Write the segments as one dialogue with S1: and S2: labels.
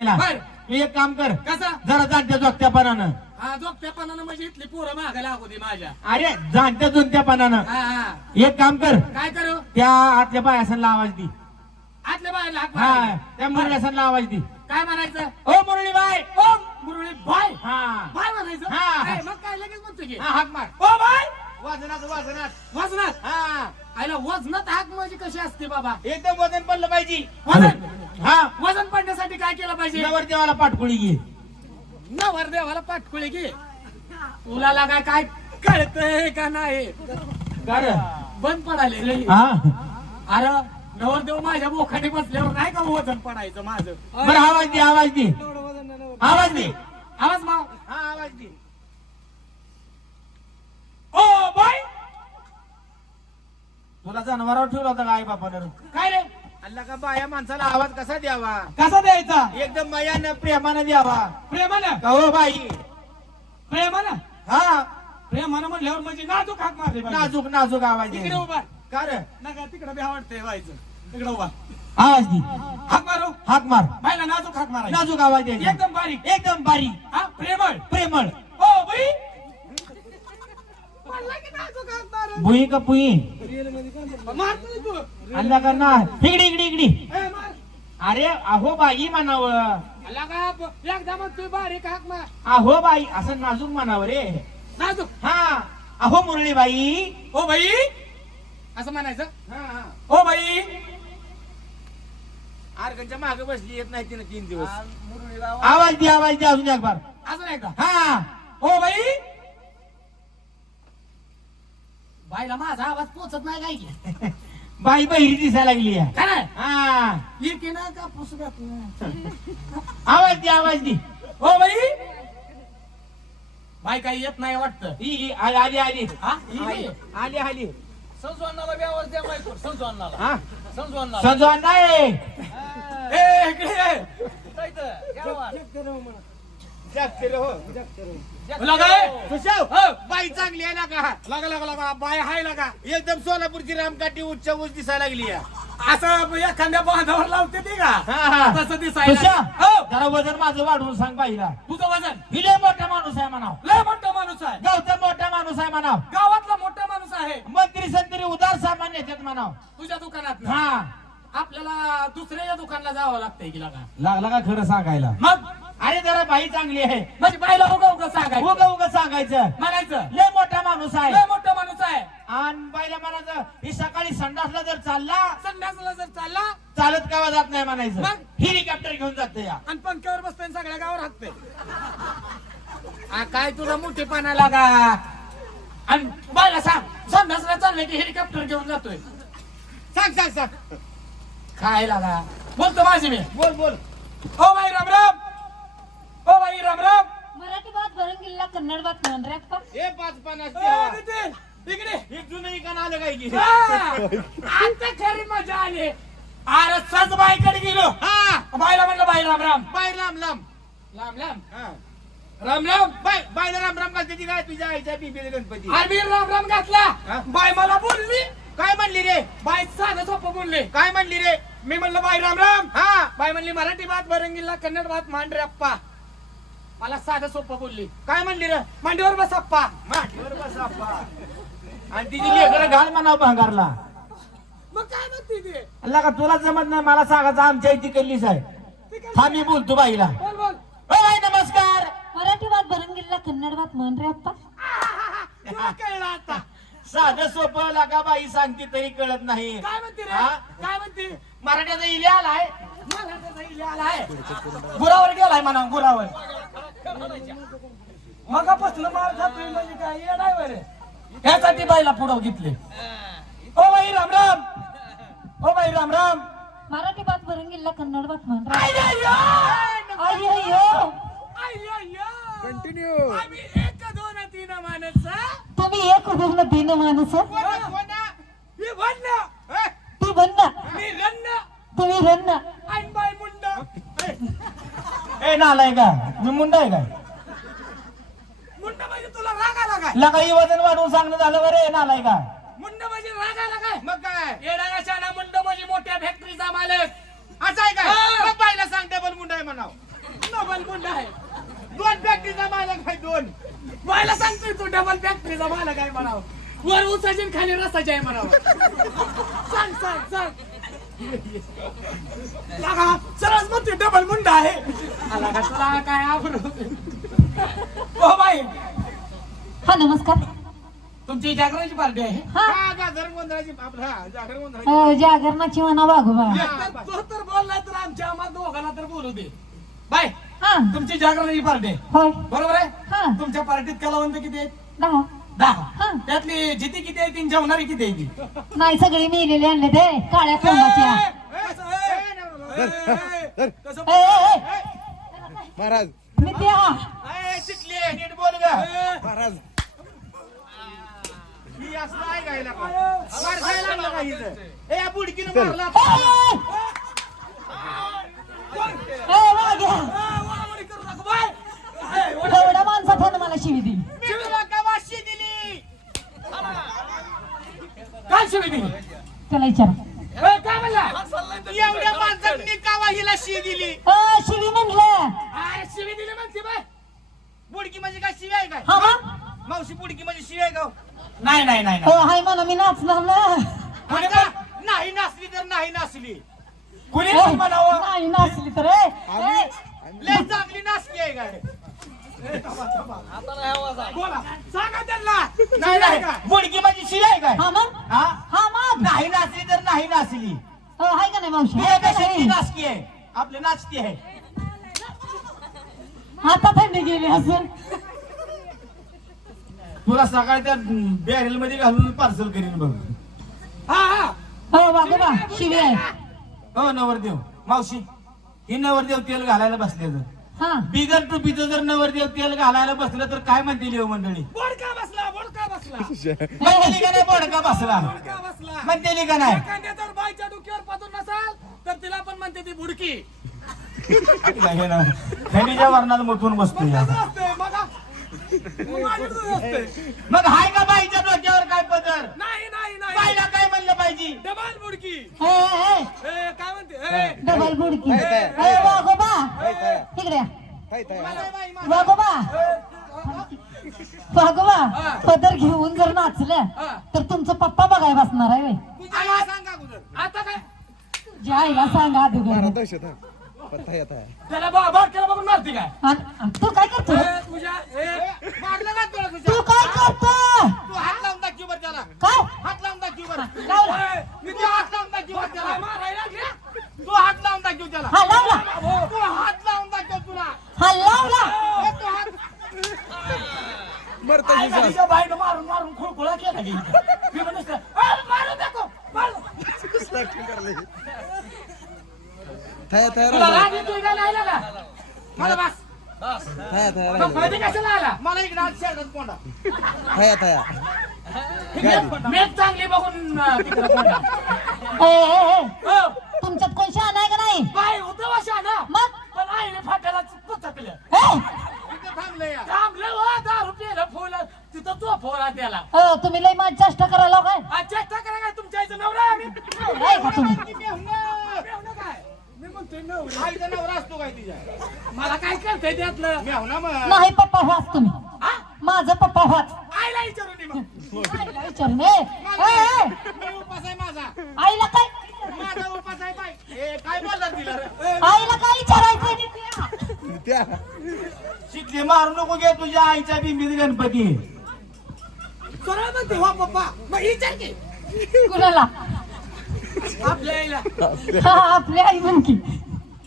S1: बर.
S2: तू एक काम कर.
S1: कसा?
S2: जरा जाणत्या जोगत्यापणानं
S1: हा जोगत्यापणानं म्हणजे इथली पोरं मागे लागू दे माझ्या.
S2: अरे जाणत्या जुनत्यापणानं
S1: हा हा.
S2: एक काम कर.
S1: काय करू?
S2: त्या आतल्या बायासनला आवाज दी.
S1: आतल्या बायला हाक
S2: हा
S1: मारायची.
S2: त्या मुरल्यासनला आवाज दी.
S1: काय म्हणायचं?
S2: ओ मुरळी बाय.
S1: ओ मुरळी बाय.
S2: हा.
S1: बाय म्हणायचं?
S2: हा.
S1: ए, मग काय लगेच म्हणतो की?
S2: हा, हाक मार.
S1: ओ बाय.
S2: वाजनात वाजनात.
S1: वजनात?
S2: हा.
S1: आयला वजनात हाक माझी कशी असते बाबा?
S2: एकदम वजन पडलं पाहिजे.
S1: वजन?
S2: हा.
S1: वजन पडण्यासाठी काय केलं पाहिजे?
S2: नवर देवाला पाठकुळी घे.
S1: नवर देवाला पाठकुळे घे. तुला लागाय काय कळतंय का नाही?
S2: कर
S1: बंद पडाले रे.
S2: हा.
S1: अरे नवरदेव माझ्या बोखाने बसल्यावर नाही का वजन पडायचं माझं?
S2: बरं आवाज दे आवाज दे. आवाज दे.
S1: आवाज माव.
S2: हा आवाज दे
S1: ओ बाय
S2: तुला जनावरावर ठेवला होता का आई बापानं?
S1: काय रे?
S2: अल्ला का बाया माणसाला आवाज कसा द्यावा?
S1: कसा द्यायचा?
S2: एकदम मायानं प्रेमानं द्यावा.
S1: प्रेमानं?
S2: का हो बाई?
S1: प्रेमानं?
S2: हा.
S1: प्रेमानं म्हणल्यावर म्हणजे नाजूक हाक मारले पाहिजे.
S2: नाजूक नाजूक आवाज
S1: तिकडे उभा
S2: का रे?
S1: नका तिकडे बी आवडते व्हायचं. तिकडे उभा
S2: आवाज दे.
S1: हाक मारू?
S2: हाक मार.
S1: बायला नाजूक हाक मारायचं.
S2: नाजूक आवाज दे
S1: एकदम बारीक.
S2: एकदम बारीक.
S1: हा प्रेमळ.
S2: प्रेमळ.
S1: ओ बाई म्हणला की नाजूक हाक मार
S2: भुई का पुई?
S1: मारतोय तू
S2: अल्ला का ना इकडी इकडी इकडी अरे अहो बाई म्हणावं.
S1: का
S2: अहो बाई असं नाजूक म्हणावं रे.
S1: नाजूक?
S2: हा. अहो मुरळी बाई
S1: ओ बाई असं म्हणायचं?
S2: हा, हा.
S1: O by.
S2: आरकांच्या मागे बसली येत नाही तिने तीन दिवस. आवाज दे आवाज दे अजून एक बार
S1: अजून एकदा
S2: हा.
S1: O by. बाईला माझा आवाज पोचत नाही काय की
S2: बाई बहिरी दिसायला लागली आहे. हा.
S1: ना का
S2: आवाज दे आवाज दे.
S1: O by. बाई काही येत नाही वाटतं.
S2: ही ही, आली आली आली.
S1: हा? ही
S2: आली. आली आली.
S3: संजू अण्णाला बी आवाज द्या माहिती संजू अण्णाला
S2: हा?
S3: संजू अण्णाला
S2: सजवान नाही.
S1: ए इकडे ये.
S3: काय इथं? घ्या आवाज.
S2: जागते रे हो.
S1: हो.
S2: बाई चांगली आहे ना का?
S1: लगा लगा लगा. बाय हाय लगा
S2: एकदम सोलापूरची रामकाठी उच्च उच दिसायला लागली.
S1: असं एखाद्या बांधावर लावते ती का. तसं दिसायला हो.
S2: जरा वजन माझं वाढवून सांग बाईला.
S1: तुझं वजन?
S2: ही लय मोठा माणूस आहे म्हणाव.
S1: लय मोठा माणूस आहे.
S2: गावचा मोठा माणूस आहे म्हणाव.
S1: गावातला मोठा माणूस आहे.
S2: मंत्री संत्री उदार सामान्य येतात म्हणाव.
S1: तुझ्या दुकानात
S2: हा.
S1: आपल्याला दुसऱ्या दुकानला जावं लागतंय की लगा?
S2: लागला का खरं सांगायला?
S1: मग?
S2: अरे जरा बाई चांगली आहे.
S1: म्हणजे बायला उगा उगा सांगायचं.
S2: उग उग सांगायचं.
S1: म्हणायचं.
S2: लय मोठा माणूस आहे.
S1: लय मोठा माणूस आहे.
S2: आणि बाईला म्हणायचं ही सकाळी संडासला जर चालला
S1: संध्याकाळला जर चालला
S2: चालत गावा जात नाही? म्हणायचं.
S1: मग?
S2: हेलिकॉप्टर घेऊन जात या.
S1: आणि पंख्यावर बसतोय सगळ्या गावावर आ, काय तुला मोठेपणा लागा? आणि बायला सांग संध्याकाळला चाललंय की हेलिकॉप्टर घेऊन जातोय.
S2: सांग सांग सांग.
S1: काय लागा? बोलतो माझी मी.
S2: बोल बोल.
S1: O by Ram Ram. O by Ram Ram.
S4: Marathi बात बरंगिल्ला कन्नड बात म्हणरप्पा
S2: हे पाच पन्नास.
S1: नितीन, इकडे.
S2: एक जुनं इकान आलं काय की?
S1: हा, आता खरी मजा आली. अरे सज बाईकडे गेलो.
S2: हा.
S1: बाईला म्हणलं बाई राम राम.
S2: बाय लांब लांब
S1: राम राम.
S2: हा.
S1: राम राम.
S2: बाय बायला राम राम घालते ती काय? तुझ्या आईच्या बिबीला गणपती.
S1: आणि मी राम राम घातला.
S2: हा?
S1: बाई मला बोलली.
S2: काय म्हणली रे?
S1: बाई साधं सोपं बोलले.
S2: काय म्हणली रे?
S1: मी म्हणलं बाई राम राम.
S2: हा.
S1: बाई म्हणली मराठी भात बरंगीला कन्नड भात मांडरे अप्पा. मला साधं सोपं बोलली.
S2: काय म्हणली रे?
S1: मांडीवर बस अप्पा
S2: माठीवर बस आप्पा. आणि तिची लेकरं घाल म्हणाव भांगारला.
S1: मग काय म्हणते ते?
S2: अल्ला का तुला जमत नाही मला सांगायचं आमच्या इथे कल्लीच आहे. हा मी बोलतो बाईला.
S1: बोल बोल.
S2: ओ बाई नमस्कार.
S4: मराठी बात बरंगिल्ला कन्नड बात म्हणरप्पा
S1: तुला कळलं आता.
S2: साधं सोपं लागा बाई सांगते तरी कळत नाही.
S1: काय म्हणते रे?
S2: हा?
S1: काय म्हणते?
S2: मराठ्याचा इल्या आलाय
S1: मला त्याचा इल्ले आलाय गुरावर गेलाय म्हणा गुरावर. मगापासून मार खातोय म्हणजे काय? येणार बरे. ह्यासाठी बाईला पुढं घेतले. O by Ram Ram. O by Ram Ram.
S4: Marathi बात बरंगिल्ला कन्नड बात. अय्यो
S1: कंटिन्यू आम्ही एक दोन तीन माणसं.
S4: तुम्ही एक दिन माणूस?
S1: ही भन्न
S2: ए,
S4: ती बंदा.
S1: मी रन्न.
S4: तुम्ही रन्न.
S1: आणि बाई मुंड.
S2: ए. नालाय का मी मुंडा आहे काय?
S1: मुंड म्हणजे तुला राग आला काय?
S2: लगा ही वजन वाढवून सांगणं झालं बरे नालाय का
S1: मुंड म्हणजे राग आला काय?
S2: मग काय?
S1: येडागाशाना मुंड म्हणजे मोठ्या फॅक्टरीचा मालक.
S2: असं आहे काय?
S1: हा.
S2: मग बाईला सांग डबल मुंडा आहे म्हणाव.
S1: मुंड आहे.
S2: दोन फॅक्टरीचा मालक आहे दोन.
S1: मला सांगतोय तू डबल फॅक्टरीचा मला काय म्हणावं. वर उसाची आणि खाली रसाची आहे म्हणावं. सांग सांग सांग. लागा, सरस म्हणतोय डबल मुंड आहे. आला का तुला काय आवड हो बाई.
S4: हा नमस्कार.
S1: तुमची जागरणाची पार्टी आहे.
S4: हा.
S2: हा गाजर गोंधळाची आपलं हा जागर गोंधळाची
S4: अ, जागरणाची म्हणा वाघोबा.
S1: एकतर तो तर बोललाय तर आमच्या आम्हाला दोघांना तर बोलू दे. बाय
S4: हा.
S1: तुमची जागरणाची पार्टी आहे.
S4: होय.
S1: बरोबर आहे?
S4: हा.
S1: तुमच्या पार्टीत कलावंत किती आहेत?
S4: दहा.
S1: दहा. त्यातली जिती किती आहे तीन जेवणारी किती आहे ती?
S4: नाही सगळी मेलेली आणले ते. काळ्या कोंबाच्या ए, ए, ए,
S5: महाराज.
S4: मी
S2: शिकले नीट बोल ग.
S5: महाराज.
S2: ही असं आहे गायला का मार खायला लागला का हिचं? ए या बुडकीनं मारला.
S4: ए, ए, ए, वाघ्या. एवढ्या माणसात मला शिवी दिली
S2: मी तुला का वाशी दिली
S1: शिवी दिली
S4: त्याला विचारा.
S1: ए, काय म्हणला?
S2: एवढ्या माणसांनी कावा हिला शी दिली.
S4: अ, शिवी म्हणलं.
S1: अरे शिवी दिली म्हणते बाय.
S2: बुडकी म्हणजे काय शिवी आहे काय?
S4: हा मग
S2: मावशी बुडकी म्हणजे शिवी आहे का हो?
S1: नाही नाही नाही
S4: हो हाय म्हणा मी नाचणार ना.
S2: आता नाही नाचली तर नाही नाचली.
S1: कुणी पण म्हणावं?
S4: नाही नाचली तर ए, ए,
S2: लय चांगली नाचली आहे काय
S3: आता नाही आवाज आहे.
S1: बोला. सांगा त्यांना.
S2: नाही नाही बुडकी शिवी आहे काय?
S4: हा मग?
S2: हा?
S4: हा मग?
S2: नाही नाचली तर नाही नाचली.
S4: हो हाय का नाही मावशी?
S2: ही कशाची
S4: नाही?
S2: नाचकी आहे. आपली नाचती आहे.
S4: आता थंडी गेली
S2: तुला सकाळी त्या बॅरेल मध्ये घालून पार्सल करीन बघ.
S1: हा हा.
S4: हो बाबा शिवी आहे
S2: हो नवरदेव. मावशी ही नवरदेव तेल घालायला बसले तर
S4: हा.
S2: बिगर टुपीचं जर नवरदेव तेल घालायला बसलं तर काय म्हणतील हो मंडळी?
S1: बोडका बसला बोडका बसला.
S2: म्हणतेली का नाही बोडका बसला?
S1: बोडका बसला.
S2: म्हणतेली का नाही?
S1: एखाद्या जर बाईच्या डोक्यावर पाजून नसाल तर तिला पण म्हणते ती बुडकी.
S2: ना, थंडीच्या वर्णात मोठून बसतो.
S1: मग
S2: हाय का बाईच्या डोक्यावर
S1: डबल बुडकी.
S4: ए,
S1: काय म्हणते? ए,
S4: डबल बुडकी. ए, वाघोबा. तिकडे या. पदर घेऊन जर नाचल्या
S1: हा.
S4: तर तुमचा पप्पा बघाय बसणार आहे व्हय.
S2: आई सांगा अगोदर
S1: आता काय?
S4: तुझ्या आईला सांगा अगोदर
S5: महाराज दहशत हा. पत्ता येत आहे.
S1: त्याला बा- बारक्याला बघून मारते काय?
S4: आणि- आणि तू काय करतो?
S1: ए, तुझ्या ए,
S2: मारलं का तुला तुझ्या?
S4: तू काय करतो?
S2: तू हात लावून दाखव बरं त्याला.
S4: काय?
S2: हात लावून
S4: लावला
S2: मी तू हात लावून दाखव
S1: त्याला. मारायला लागल्या?
S2: तू हात लावून दाखव त्याला.
S4: हा लावला
S2: तू हात लावून दाखव तुला.
S4: हा लावला
S2: ए, तू हात.
S5: मरता
S1: तिच्या बाईनं मारून मारून खुळखुळा केला की. मी म्हणत असतं, ए, मारू नको, मारू.
S5: थाया थाया
S1: तुला
S5: राजा.
S1: राग येतोय का नाही आला का? मला बस.
S3: बस.
S5: थाया थाया
S1: मग
S5: राजा.
S1: मध्ये कशाला आला?
S2: मला इकडे हात शेतात कोंडा.
S5: थाया थाया.
S1: मेघ चांगली बघून तिकडं
S4: ए, ए,
S1: हो,
S4: तुमच्यात कोण शहाणा आहे का नाही?
S1: बाई होतं वाशा ना
S4: मग?
S1: पण आईने फाट्याला पुचकलं.
S2: थांबलं
S1: हो दहा रुपयाला फोन तिथं तो फोन त्याला.
S4: तुम्ही लय माझी चेष्टा करायला काय?
S1: आज चेष्टा करा काय? तुमच्या आईचं नवरा आहे आम्ही.
S4: आहे का तुम्ही?
S2: ती मेहुणं.
S1: काय मी म्हणतोय नवरा.
S2: आईचा नवरा असतो काय तिच्या?
S1: मला काय करतंय त्यातलं?
S4: नाही पप्पा व्हाच तुम्ही.
S1: हा?
S4: माझं पप्पा व्हाच
S1: आईला विचारून ये मग.
S4: आईला विचारून ए, ए, ए,
S2: मी उपास आहे माझा
S4: आईला काय?
S2: माझा उपास आहे बाई ए, काय बोलणार तिला रे?
S4: आईला काय विचारायचं
S5: त्या
S2: शिकली मारू नको घे तुझ्या आईच्या बिंबीत गणपती.
S1: सरळ म्हणते हो पप्पा. मग विचार की.
S4: कुणाला?
S1: आपल्या आईला.
S4: हा आपली आई म्हणकी.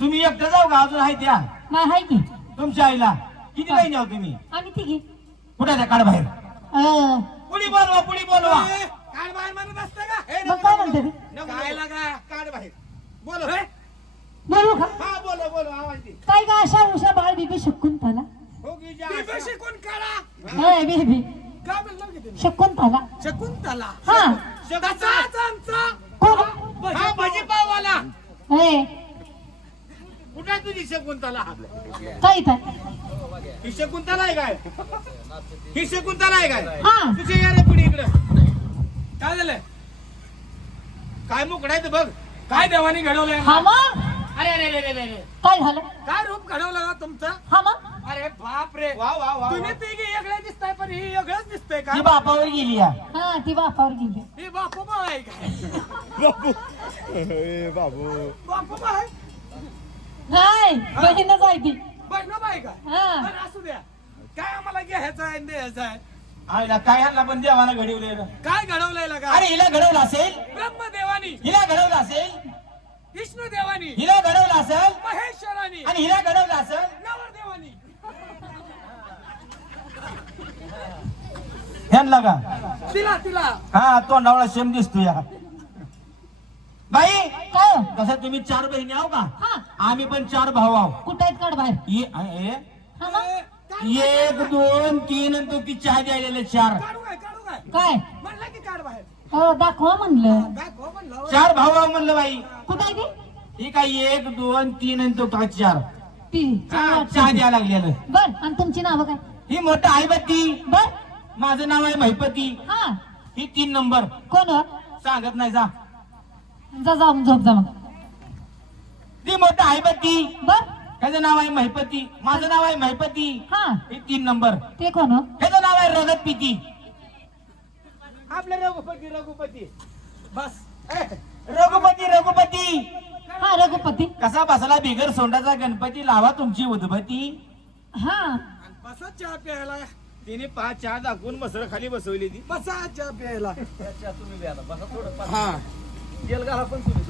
S2: तुम्ही एकटं जाऊ का? अजून आहे त्या?
S4: नाही हाय की.
S2: तुमच्या आईला. किती बहिणी आहो तुम्ही?
S4: आम्ही तिघी.
S2: कुठे त्या? काढ बाहेर.
S4: अ,
S2: पुढी बोलवा पुढी बोलवा.
S1: काय बाहेर म्हणत असतं का?
S4: मग काय म्हणते ते?
S1: काय लागा?
S2: काढ बाहेर. बोल
S4: बोलू का?
S2: हा बोल बोल आवाज दे.
S4: काय का अशा उषा बाळ बीबी शकुंतला
S2: हो की जा.
S1: कोण काढा.
S4: होय बेबी.
S1: काय म्हणलं की तुम्ही?
S4: शकुंतला
S1: शकुंतला
S4: हा.
S1: तसाच आमचा.
S4: कोण?
S2: हा भजी पाववाला.
S4: ए.
S2: कुठे तुझी शकुंतला
S4: काय इथं?
S2: ही शकुंतला आहे काय? ही शकुंतला आहे काय?
S4: हा.
S2: तुझे या रे पुढे इकडं.
S1: काय झालंय?
S2: काय मुकडायचं बघ.
S1: काय देवाने घडवलंय?
S4: हा मग?
S2: अरे अरे अरे अरे अरे.
S4: काय झालं?
S1: काय रूप घडवलं तुमचं?
S4: हा मग?
S1: अरे बाप रे.
S6: वा वा वा
S1: तुम्ही तिघी वेगळे दिसताय पण ही वेगळंच दिसतंय का?
S2: ती बापावर गेली या.
S4: हा ती बापावर गेली.
S1: ही बापूबा आहे काय
S5: बाबू ए, बाबू
S1: बापूबा आहे?
S4: नाही बहीणच आहे ती.
S1: बहिणोबा आहे का?
S4: हा.
S1: बरं, असू द्या. काय आम्हाला घ्यायचं आहे आणि द्यायचं आहे?
S6: आईला काय ह्यांना पण देवानं घडवलंय ना.
S1: काय घडवलंय का?
S2: अरे हिला घडवलं असेल?
S1: ब्रह्मदेवानी.
S2: हिला घडवलं असेल?
S1: विष्णुदेवानी.
S2: हिला घडवलं असेल?
S1: महेश्वरानी.
S2: आणि हिला घडवलं असेल?
S1: नवरदेवानी.
S2: ह्यांना का?
S1: तिला तिला.
S2: हा तोंडावळा शेम दिसतो या बाई
S4: काय
S2: कसं तुम्ही चार बहिणी आहो का?
S4: हा.
S2: आम्ही पण चार भाऊ आहो.
S4: कुठं आहेत काढ बाहेर?
S2: ये- ए-
S4: हा मग
S2: एक दोन तीन आणि तो ती चहा द्यायला चार.
S1: काढू काय काढू काय?
S4: काय?
S1: म्हणलं की काढ बाहेर.
S4: हो दाखवा म्हणलं.
S1: दाखव म्हणलं.
S2: चार भाऊ आहो म्हणलं बाई.
S4: कुठं आहे ती?
S2: ही काय एक दोन तीन आणि तो का चार.
S4: ती.
S2: हा, चहा द्यायला लागलेलं.
S4: बर आणि तुमची नावं काय?
S2: ही मोठं आहे बत्ती
S4: बर.
S2: माझं नाव आहे महिपती.
S4: हा.
S2: ही तीन नंबर.
S4: कोण? हो?
S2: सांगत नाही जा.
S4: जा जाऊन झोप जा मग.
S2: ती मोठं आहे बत्ती
S4: बर.
S2: त्याचं नाव आहे महिपती माझं नाव आहे महिपती
S4: हा.
S2: ही तीन नंबर.
S4: ते कोण हो?
S2: ह्याचं नाव आहे रगत पिती
S6: आपले रघुपती रघुपती.
S1: बस.
S2: रघुपती रघुपती.
S4: हा रघुपती.
S2: कसा बसला बिगर सोंडाचा गणपती लावा तुमची उदबती
S4: हा.
S1: बसा चहा प्यायला.
S6: तिने पाच चहा दाखवून मसर खाली बसवली ती.
S1: बसा चहा प्यायला.
S6: हा. गेलगा हा पण सुरू